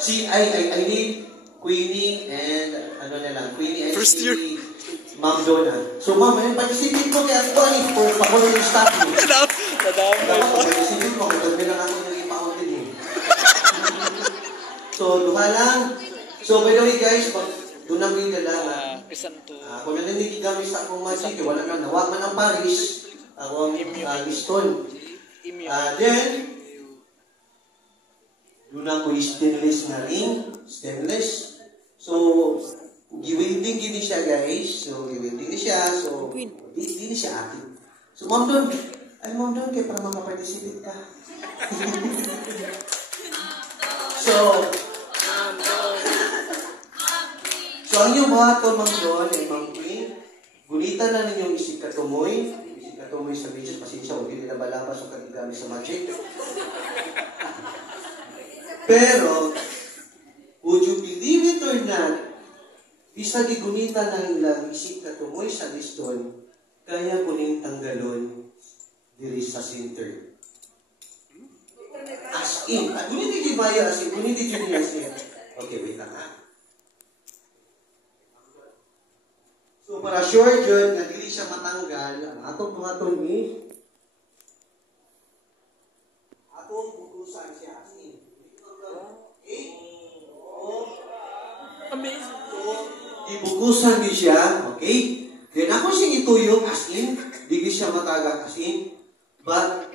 See, I need Queenie and ano na lang, Queenie and First year. Ma'am Donna. So ma'am, ayun, participate ko kaya ito ay for pakulo yung staff mo. Nadami. Tapos participate ko, kung lang ako yung ipa-outin eh. So, duha lang. So, by the way guys, doon na ko yung dalaman. Kung naninig kami sa akong magic, wala na nawa man ang Paris, akong liston. Then, doon na ko yung stainless na ring, stainless. So, giwinding gini siya guys. So, giwinding siya. So, di siya akin. So, Ma'am Don, ay Ma'am Don, kaya para makaparticipate ka. So, ang iyong buhaton, Ma'am Don, ay Ma'am Queen, gulitan na ninyong isig katumoy sa beaches, pasensya, huwag hindi na balabas o katigamit sa magic. Pero, would you believe it or not, isa di gunita na nilang isip na tumoy sa liston, kaya kuning tanggalon diri sa center. As in. Gunita di bayo as in. Gunita di niya as in. Okay, wait lang ha. So, para sure yun, na dili siya matanggal, ang atong buhaton ni atong bukusan siya as in. Okay? Amazing. Ibukusan niyo siya, okay? Then ako siyang ituyog as in, di siya matagak as in, but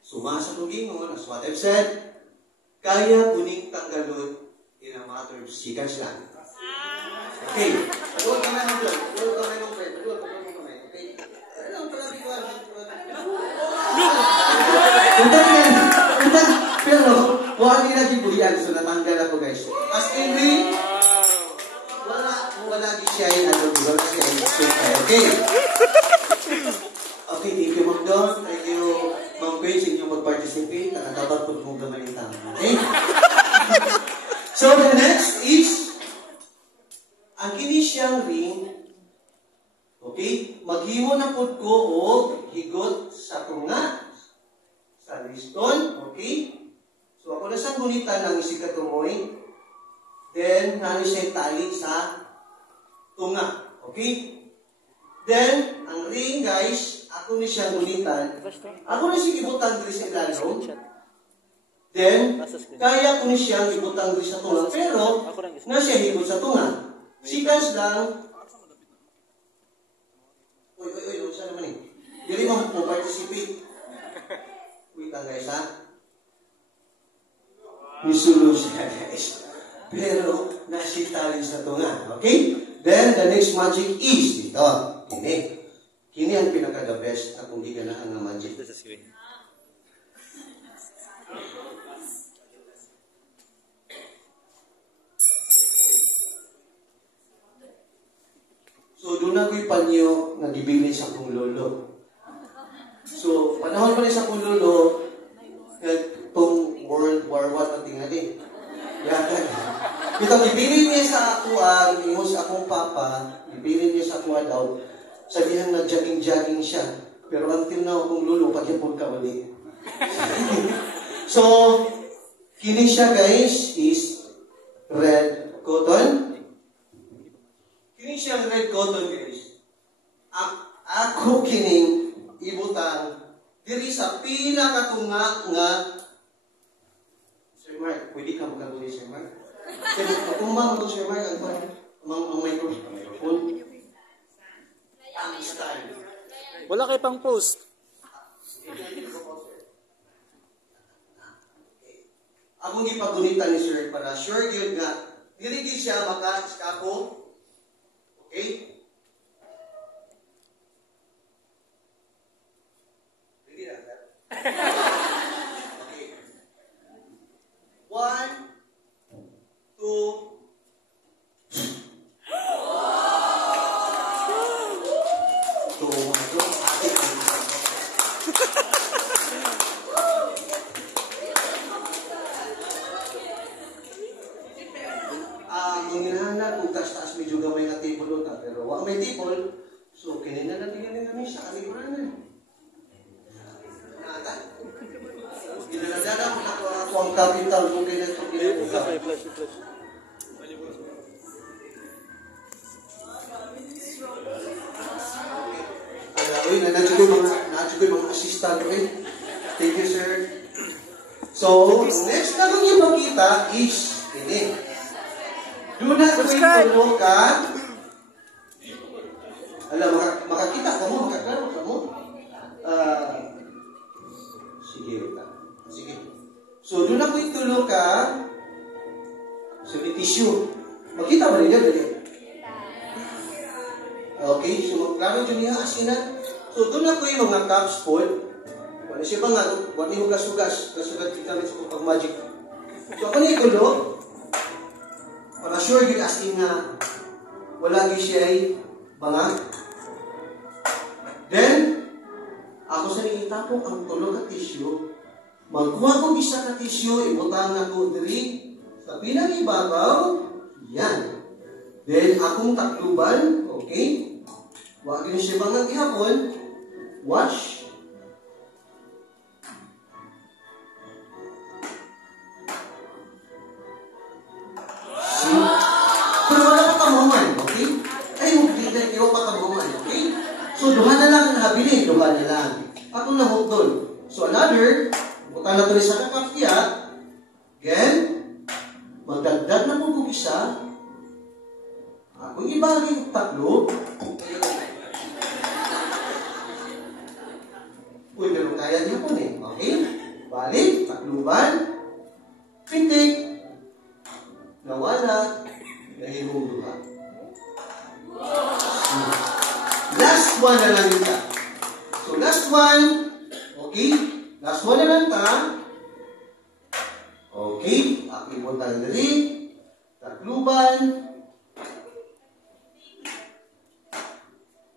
sumasa kong gingon, as what I've said, kaya kuning tanggalon in a matter of seconds lang. Okay. Pagod kamay ng blood. Pagod kamay ng bread. Pagod kamay. Okay? Ano ang palabiguan? Punta. Pero, huwag nila gibuhian. So, natanggal ako guys. As in me, wala di siya yung wala siya yung okay? Okay, thank you Ma'am Don. Thank you Ma'am Queen sa inyong mag-participate. Nakatapat po mong gamay ng tama. Okay? So, the next is ang kini siyang ring, okay, maghimo na po ko o higot sa tunga, sa liston, okay? So, ako na siyang gulitan ng isikatumoy, then, nalo siya tali sa tunga, okay? Then, ang ring, guys, ako na siyang gulitan, ako na siyang ibutan dito sa ilalong, then, kaya ko na siyang ibutan dito sa tunga, pero, na siya higot sa tunga. Seconds lang. Uy, saan naman eh? Dili mo participate. Wait lang guys ha. Misulo siya guys. Pero, nasitali sa tunga. Okay? Then, the next magic is dito. Kini. Kini ang pinaka-the best akong giganahan na magic. So, doon na ko'y panyo na gibili sa akong lolo. So, panahon pa rin sa akong lolo, itong World War I ang tingali. Yan. Ito, ibili niya sa ako, sa akong papa, ibili niya sa ako daw, sabihan nag-jogging-jogging siya. Pero until now, akong lolo, pagyapon ka ulit. So, kini siya guys, is red cotton. Kini siyang red cotton guys. Ako kining ibutang diri sa pinakatunga nga Sir Mark, pwede ka magkaguloy Sir Mark? Kung mga Sir Mark, ang microphone. Ang style. Wala kayo pang post. Akong ipagunitan ni Sir para sure yun nga dili siya maka-skapo. Okay? Ready na? Okay. 1, 2, manginahanglan kung taas-taas medyo gamay na table ta, pero wala may table, so kinina natin yan kami sa kaliburanan. Nata. Ginanadala mo na ang capital kung kailan ito I-flash, ginagawa. i-flash, i-flash. Uy, nanadyo ko yung mga assistant ko eh. Thank you, sir. So, next na lang yung makita is, ini. Do not wait to look at, alam, makakita ka mo, makaklaro ka mo. Sige, sige. So, do not wait to look at, so may tissue. Makita ba nila dali? Okay, so magklaro dyan niya, asinan. So, doon na ko yung mga cups po. Wala siya ba nga, wala yung hugas-hugas. Hugas-hugas kita rin sa pag-magic. So, ako na ikulo. Para sure yun as in na wala din siya ay banga. Then, ako sa nakita ko ang tulog at tissue. Magkuha ko isa ka tissue, ibutang na ko diri sa pinang ibabaw. Yan. Then, akong takluban, okay? Huwag yun siya bang ihapon. Wash. See? Pero wala pa tamuman, okay? Ay, hindi pa tamuman, okay? So, duha na lang ang habilin, duha na lang. Atong nahutol. So, another, buta na ito sa kakapya. Again, magdagdag na po isa. Kung ibalik tatlo, uy, pero kaya niya po eh. Okay? Balik, takluban, pintik, nawala, nahihuduha. Last one na lang ita. So, last one, okay? Last one na lang ta. Okay, aking puntan dali, takluban,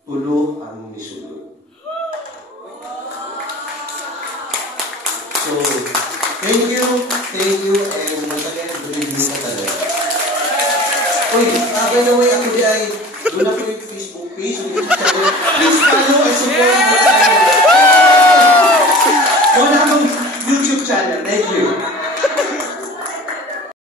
tulo ang misulod. So, thank you, and once again, good evening sa talaga. Uy, by the way, ako di ay, doon ako yung Facebook page, yung YouTube channel.